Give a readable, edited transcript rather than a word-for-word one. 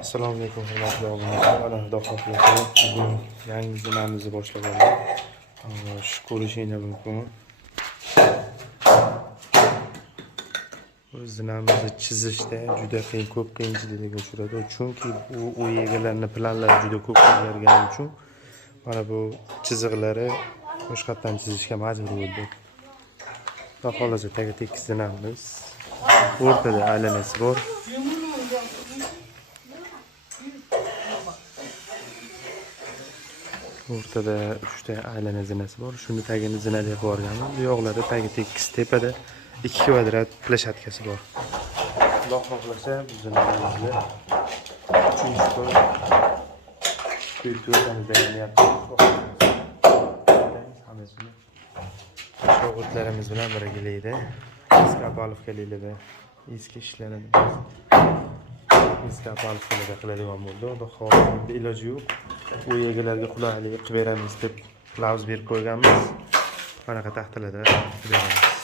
Assalomu alaykum hurmatli obunachilar. Mana xudo xohlasa bugun yangi zinamizni boshlab oldik. Shu ko'rishingiz mumkin. Bu zinamizni chizishda juda qiyin, ko'p qiyinchiliklarga uchradi. Chunki u egalarining planlari juda ko'p o'zgargani uchun mana bu chiziqlari boshqatdan chizishga majbur bo'ldik. Xudo xohlasa taga tekis zinamiz. O'rtada aylanasi bor. O'rtada 3 ta aylana zinasi bor. Shuni tagini zina deb yuborganman. Bu yoqlarda tagi tekis, tepada 2 kvadrat plashatkasi bor. Xudo xohlasa bu zinamizni 3-chi kun ko'rtamizda yanyapmiz. Hammasini shogirdlarimiz bilan birgalikda eski apalovkaliklarda eski ishlarni eski apalovkalarda qiladigan bo'ldi. Xudo xohlasa iloji yo'q. U egalarga qulaylik qilib beramiz deb lavz berib qo'yganmiz. Qanaqa taxtalarda beramiz.